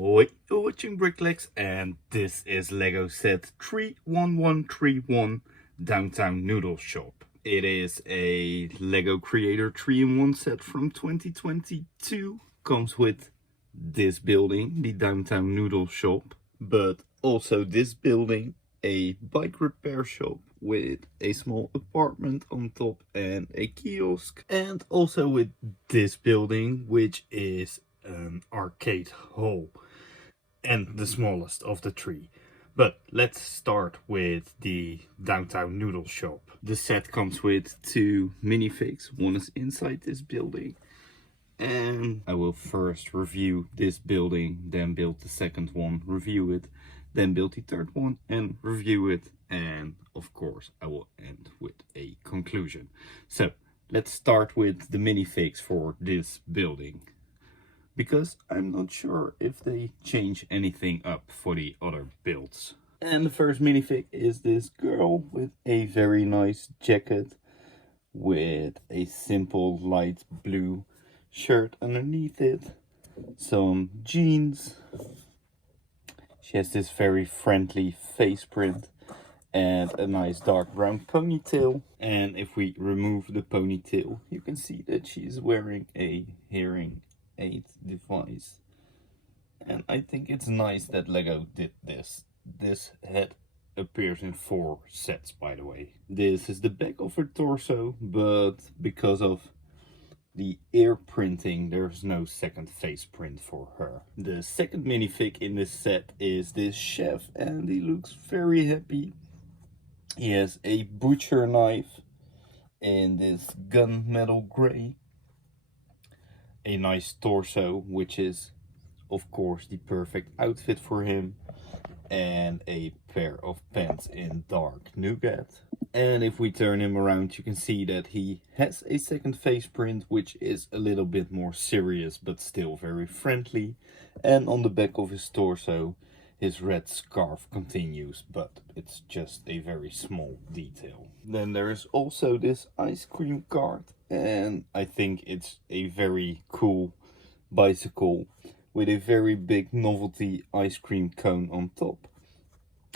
Oi, you're watching BrickLex and this is Lego set 31131 Downtown Noodle Shop. It is a Lego Creator 3-in-1 set from 2022. Comes with this building, the Downtown Noodle Shop, but also this building, a bike repair shop with a small apartment on top and a kiosk, and also with this building, which is an arcade hall and the smallest of the three. But let's start with the Downtown Noodle Shop. The set comes with two minifigs. One is inside this building, and I will first review this building, then build the second one, review it, then build the third one and review it, and of course I will end with a conclusion. So let's start with the minifigs for this building, because I'm not sure if they change anything up for the other builds. And the first minifig is this girl with a very nice jacket with a simple light blue shirt underneath it, some jeans. She has this very friendly face print and a nice dark brown ponytail. And if we remove the ponytail, you can see that she's wearing a hearing aid device. And I think it's nice that Lego did this. This head appears in 4 sets, by the way. This is the back of her torso, but because of the ear printing, there's no second face print for her. The second minifig in this set is this chef, and he looks very happy. He has a butcher knife in this gunmetal gray, a nice torso, which is of course the perfect outfit for him, and a pair of pants in dark nougat. And if we turn him around, you can see that he has a second face print, which is a little bit more serious but still very friendly. And on the back of his torso, his red scarf continues, but it's just a very small detail. Then there is also this ice cream cart, and I think it's a very cool bicycle with a very big novelty ice cream cone on top.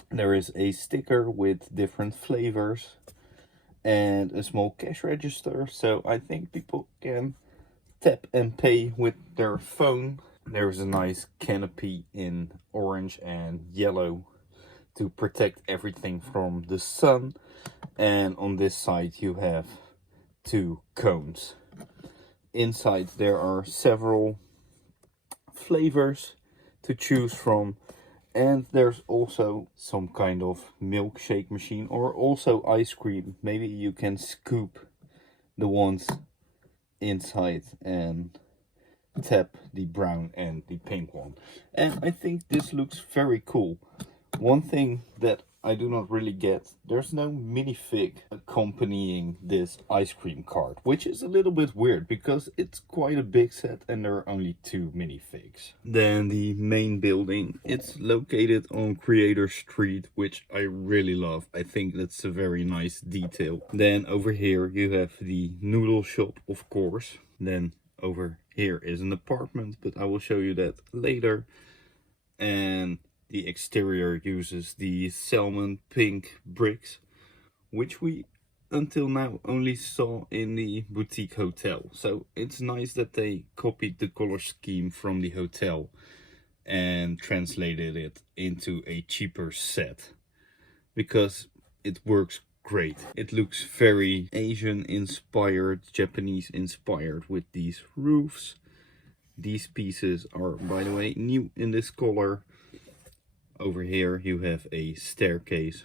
There is a sticker with different flavors and a small cash register, so I think people can tap and pay with their phone. There is a nice canopy in orange and yellow to protect everything from the sun, and on this side you have 2 cones. Inside there are several flavors to choose from, and there's also some kind of milkshake machine, or also ice cream. Maybe you can scoop the ones inside and tap the brown and the pink one. And I think this looks very cool. One thing that I do not really get, there's no minifig accompanying this ice cream cart, which is a little bit weird because it's quite a big set and there are only 2 minifigs. Then the main building, it's located on Creator Street, which I really love. I think that's a very nice detail. Then over here you have the noodle shop, of course. Then over here is an apartment, but I will show you that later. And the exterior uses the salmon pink bricks, which we until now only saw in the boutique hotel. So it's nice that they copied the color scheme from the hotel and translated it into a cheaper set, because it works great. It looks very Asian inspired, Japanese inspired with these roofs. These pieces are, by the way, new in this color. Over here you have a staircase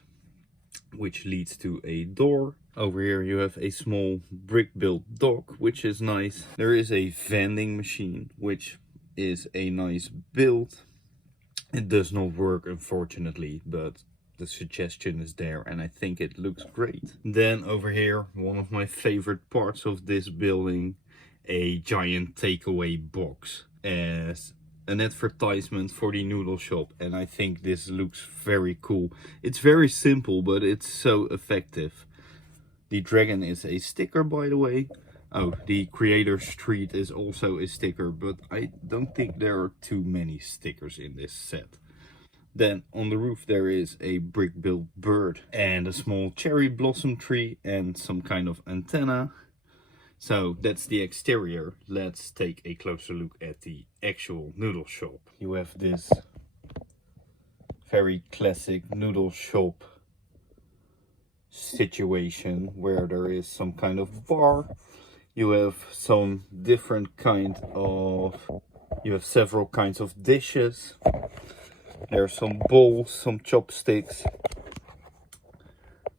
which leads to a door. Over here you have a small brick built dock, which is nice. There is a vending machine, which is a nice build. It does not work, unfortunately, but the suggestion is there and I think it looks great. Then over here, one of my favorite parts of this building, a giant takeaway box as an advertisement for the noodle shop, and I think this looks very cool. It's very simple, but it's so effective. The dragon is a sticker, by the way, Oh, the creator street is also a sticker, but I don't think there are too many stickers in this set. Then on the roof there is a brick-built bird and a small cherry blossom tree and some kind of antenna. So that's the exterior. Let's take a closer look at the actual noodle shop. You have this very classic noodle shop situation where there is some kind of bar. You have some different kind of, you have several kinds of dishes. There are some bowls, some chopsticks,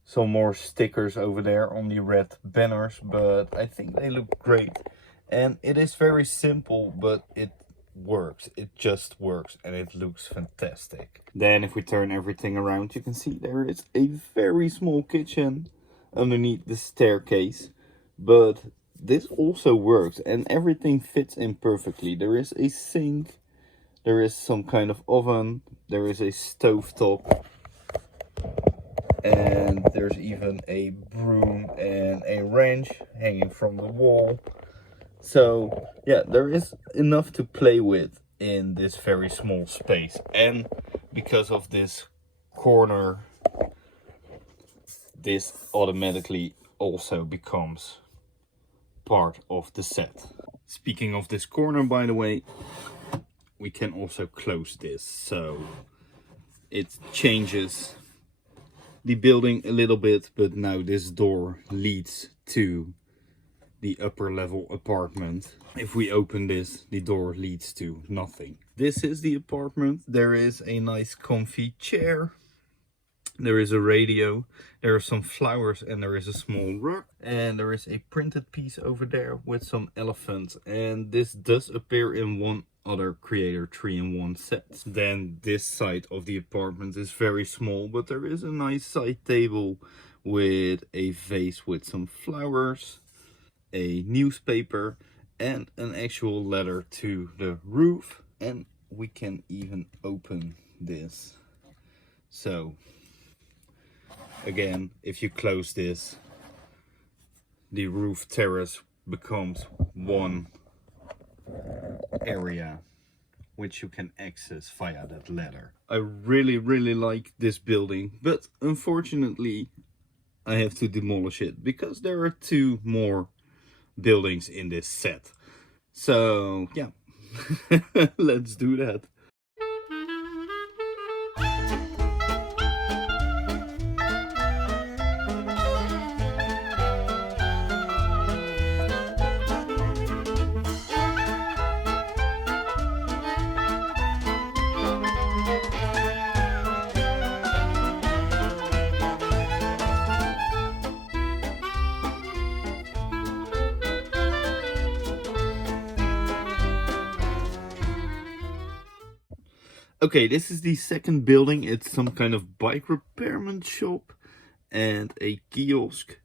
some more stickers over there on the red banners, but I think they look great. And it is very simple, but it works. It just works and it looks fantastic. Then if we turn everything around, you can see there is a very small kitchen underneath the staircase, but this also works and everything fits in perfectly. There is a sink, there is some kind of oven, there is a stovetop, and there's even a broom and a wrench hanging from the wall. So yeah, there is enough to play with in this very small space. And because of this corner, this automatically also becomes part of the set. Speaking of this corner, by the way, we can also close this, so it changes the building a little bit, but now this door leads to the upper level apartment. If we open this, the door leads to nothing. This is the apartment. There is a nice comfy chair. There is a radio, there are some flowers, and there is a small rug. And there is a printed piece over there with some elephants. And this does appear in one other Creator 3-in-1 set. Then this side of the apartment is very small, but there is a nice side table with a vase with some flowers, a newspaper, and an actual ladder to the roof. And we can even open this. So again, if you close this, the roof terrace becomes one area which you can access via that ladder. I really like this building, but unfortunately I have to demolish it because there are 2 more buildings in this set. So yeah, let's do that. Okay, this is the second building. It's some kind of bike repairment shop and a kiosk.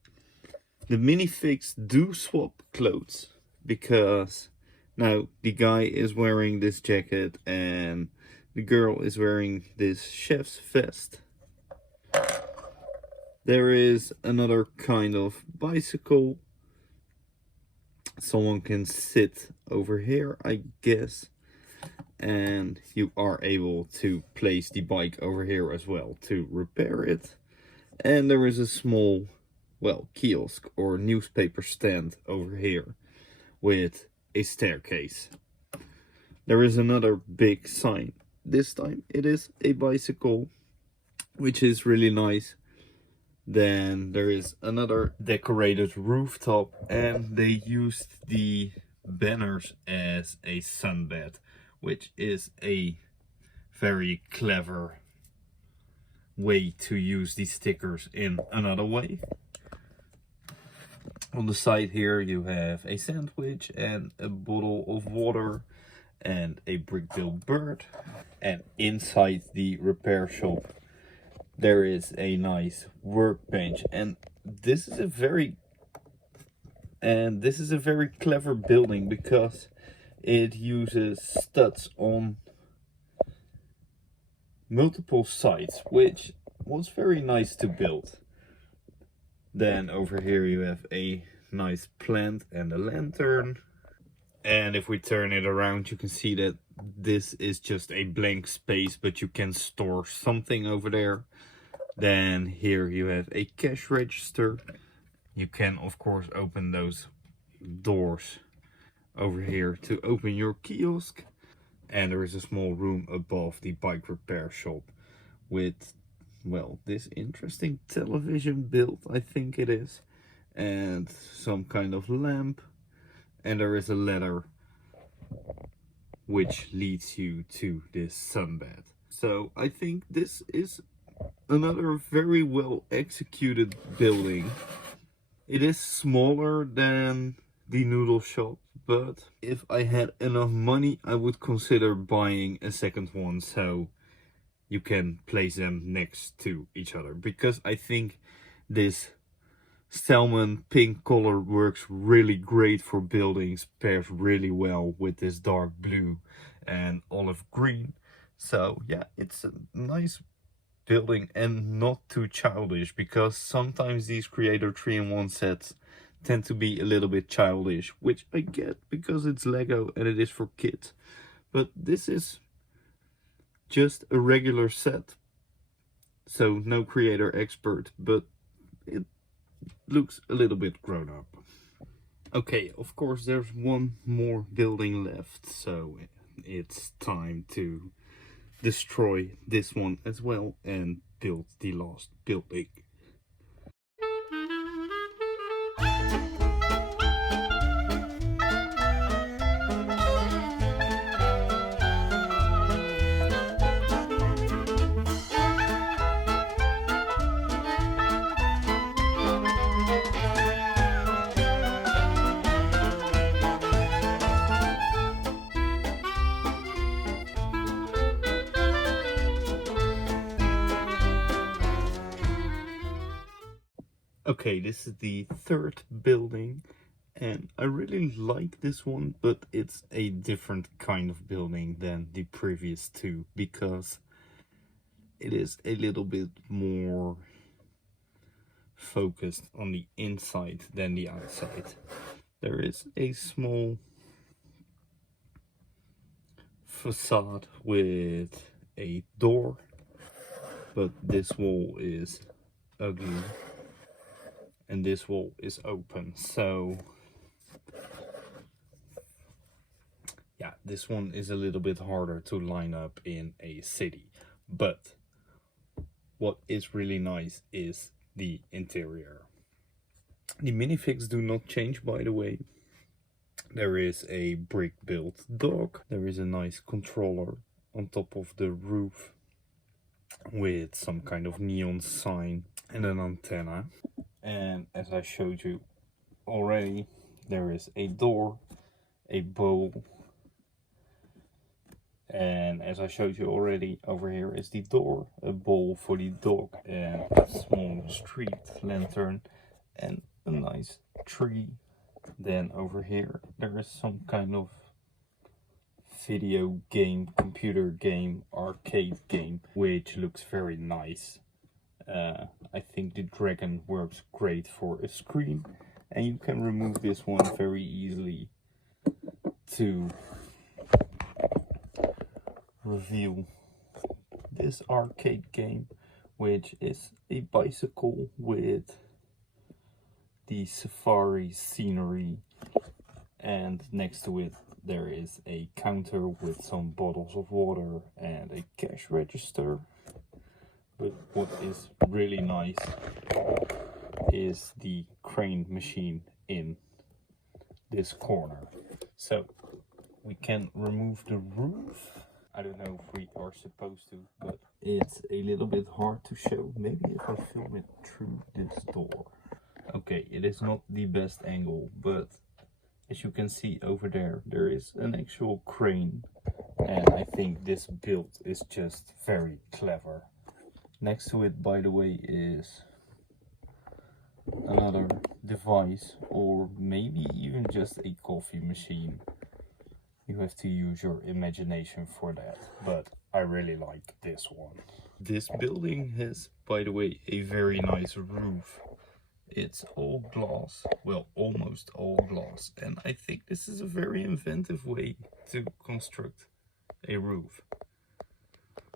The Minifigs do swap clothes because now the guy is wearing this jacket and the girl is wearing this chef's vest. There is another kind of bicycle. Someone can sit over here, I guess. And you are able to place the bike over here as well to repair it. And there is a small, well, kiosk or newspaper stand over here with a staircase. There is another big sign. This time it is a bicycle, which is really nice. Then there is another decorated rooftop, and they used the banners as a sunbed, which is a very clever way to use these stickers in another way. On the side here you have a sandwich and a bottle of water and a brick-built bird. And inside the repair shop there is a nice workbench, and this is a very clever building because it uses studs on multiple sides, which was very nice to build. Then over here you have a nice plant and a lantern. And if we turn it around, you can see that this is just a blank space, but you can store something over there. Then here you have a cash register. You can of course open those doors over here to open your kiosk. And there is a small room above the bike repair shop with, well, this interesting television built, I think it is, and some kind of lamp. And there is a ladder which leads you to this sunbed. So I think this is another very well executed building. It is smaller than the noodle shop, but if I had enough money, I would consider buying a second one so you can place them next to each other, because I think this salmon pink color works really great for buildings, pairs really well with this dark blue and olive green. So yeah, it's a nice building and not too childish, because sometimes these creator 3-in-1 sets tend to be a little bit childish, which I get because it's Lego and it is for kids. But this is just a regular set, so no creator expert, but it looks a little bit grown up. Okay, of course there's one more building left, so it's time to destroy this one as well and build the last building. Okay, this is the third building, and I really like this one, but it's a different kind of building than the previous two, because it is a little bit more focused on the inside than the outside. There is a small facade with a door, but this wall is ugly. And this wall is open, so yeah, this one is a little bit harder to line up in a city. But what is really nice is the interior. The minifigs do not change, by the way. There is a brick built dog. There is a nice controller on top of the roof with some kind of neon sign and an antenna. And as I showed you already, there is a door, a bowl, and as I showed you already, over here is the door, a bowl for the dog, and a small street lantern, and a nice tree. Then over here there is some kind of video game, computer game, arcade game, which looks very nice. I think the dragon works great for a screen, and you can remove this one very easily to reveal this arcade game, which is a bicycle with the safari scenery, and next to it there is a counter with some bottles of water and a cash register. But what is really nice is the crane machine in this corner. So we can remove the roof. I don't know if we are supposed to, but it's a little bit hard to show. Maybe if I film it through this door. Okay, it is not the best angle, but as you can see over there, there is an actual crane. And I think this build is just very clever. Next to it, by the way, is another device, or maybe even just a coffee machine. You have to use your imagination for that, but I really like this one. This building has, by the way, a very nice roof. It's all glass, well, almost all glass, and I think this is a very inventive way to construct a roof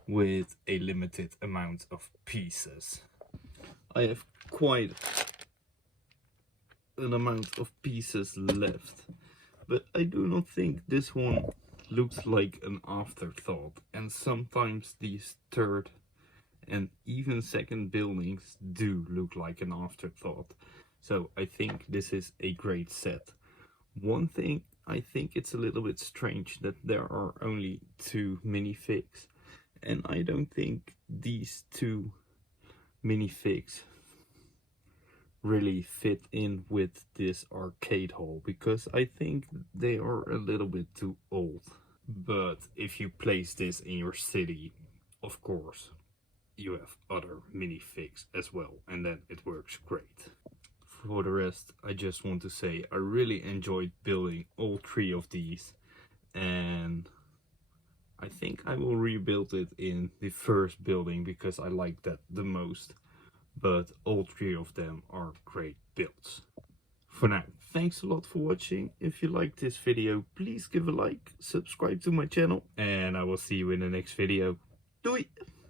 with a limited amount of pieces. I have quite an amount of pieces left, but I do not think this one looks like an afterthought, and sometimes these third and even second buildings do look like an afterthought. So I think this is a great set. One thing, I think it's a little bit strange that there are only 2 minifigs, and I don't think these 2 minifigs really fit in with this arcade hall, because I think they are a little bit too old. But if you place this in your city, of course, you have other minifigs as well, and then it works great. For the rest, I just want to say I really enjoyed building all 3 of these, and I think I will rebuild it in the first building because I like that the most, but all 3 of them are great builds. For now, thanks a lot for watching. If you liked this video, please give a like, subscribe to my channel, and I will see you in the next video. Doei!